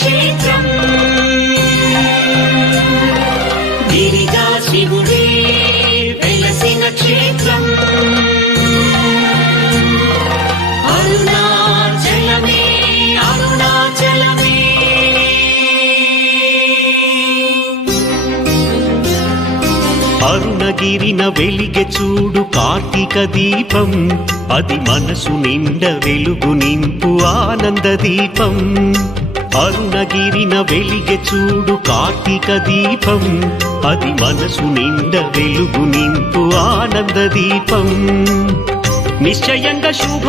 క్షేత్రం గిరిజా శివుడే వెలసిన క్షేత్రం అరుణాచలమే అరుణాచలమే అరుణగిరిన వెలిగె చూడు కార్తీక దీపం అది మనసు నిండ వెలుగు నింపు ఆనంద దీపం అరుణగిరిన వెలిగె చూడు కార్తీక దీపం అది మనసు నిండ వెలుగు నింపు ఆనంద దీపం నిశ్చయంగా శుభ